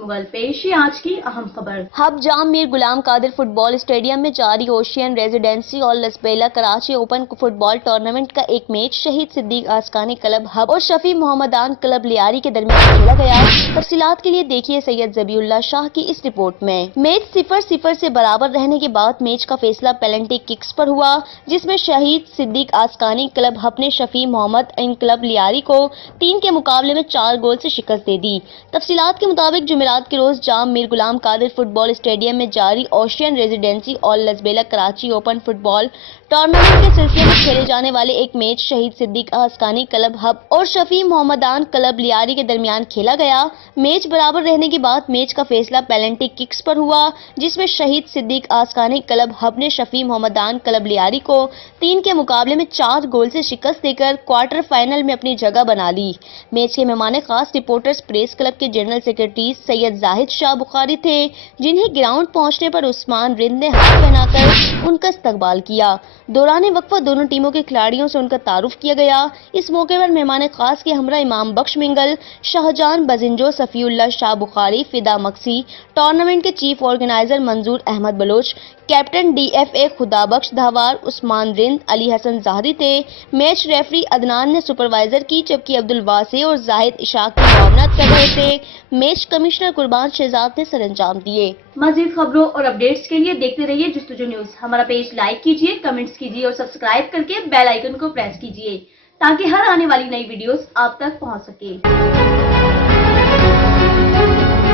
مغل پیشی آج کی اہم خبر۔ ہب جام میر غلام قادر فٹ بال اسٹیڈیم میں جاری اوشین ریزیڈینسی اور لسبیلا کراچی اوپن فٹ بال ٹورنامنٹ کا ایک میچ شہید صدیق آسکانی کلب ہب اور شفیع محمدان کلب لیاری کے درمیان کھیلا گیا۔ تفصیلات کے لیے دیکھیے سید ذبیح اللہ شاہ کی اس رپورٹ میں۔ میچ 0-0 سے برابر رہنے کے بعد میچ کا فیصلہ پینلٹی ککس پر ہوا، جس میں شہید صدیق آسکانی کلب ہب نے شفیع محمد کلب لیاری کو 3 کے مقابلے میں 4 گول سے شکست دے دی۔ تفصیلات کے مطابق جمعرات کے روز جام میر غلام قادر فٹ بال اسٹیڈیم میں جاری اوشین ریزیڈینسی اور لسبیلا کراچی اوپن فٹ بال ٹورنامنٹ کے سلسلے میں کھیلے جانے والے ایک میچ شہید صدیق آسکانی کلب ہب اور شفیع محمدان کلب لیاری کے درمیان کھیلا گیا۔ میچ برابر رہنے کے بعد میچ کا فیصلہ پینلٹی ککس پر ہوا، جس میں شہید صدیق آسکانی کلب ہب نے شفیع محمدان کلب لیاری کو 3 کے مقابلے میں 4 گول سے شکست دے کر کوارٹر فائنل میں اپنی جگہ بنا لی۔ میچ کے مہمان خاص رپورٹرز پریس کلب کے جنرل سیکرٹری سید زاہد شاہ بخاری تھے، جنہیں گراؤنڈ پہنچنے پر عثمان رند نے ہاتھ پہنا کر ان کا استقبال کیا۔ دوران وقفہ دونوں ٹیموں کے کھلاڑیوں سے ان کا تعارف کیا گیا۔ اس موقع پر مہمان خاص کے ہمراہ امام بخش منگل، شاہجہان بزنجو، صفی اللہ شاہ بخاری، فدا مکسی، ٹورنامنٹ کے chief organiser Manzoor Ahmed Baloch, captain D F A Khuda Bakhsh دھاوار، عثمان رند، علی حسن ظاہری تھے۔ میچ ریفری عدنان نے سپروائزر کی، جبکہ عبدالواسع اور زاہد اشاق کی معاونت کر رہے تھے۔ میچ کمشنر قربان شہزاد نے سر انجام دیے۔ مزید خبروں اور اپڈیٹس کے لیے دیکھتے رہیے جستجو نیوز۔ ہمارا پیج لائک کیجیے، کمنٹس کیجیے اور سبسکرائب کر کے بیل آئیکن کو پریس کیجیے تاکہ ہر آنے والی نئی ویڈیوز آپ تک پہنچ سکے۔